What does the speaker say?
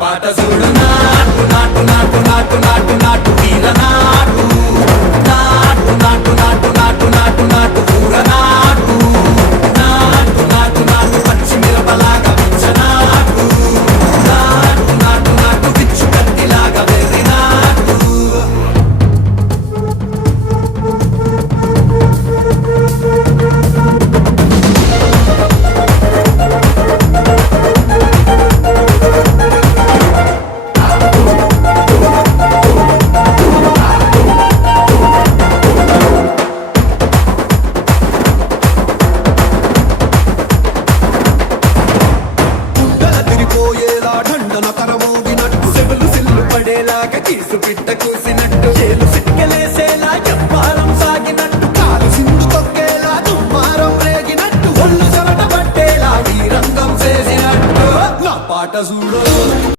పాట చూడు నాటు నాటు నాటు నాటు నాటు నాటు వీర నాటు నాటు నాటు నాటు నాటు నాటు నాటు ఊర నాటు నాటు నాటు నాటు పచ్చి మిరపలాగా పిచ్చ నాటు నాటు నాటు నాటు పిచ్చు కత్తిలాగా వెర్రి నాటు తిరిపోయేలా ఢండన కరమోగినట్టు సెవలు సిల్లు పడేలాగా కీసు పిట్ట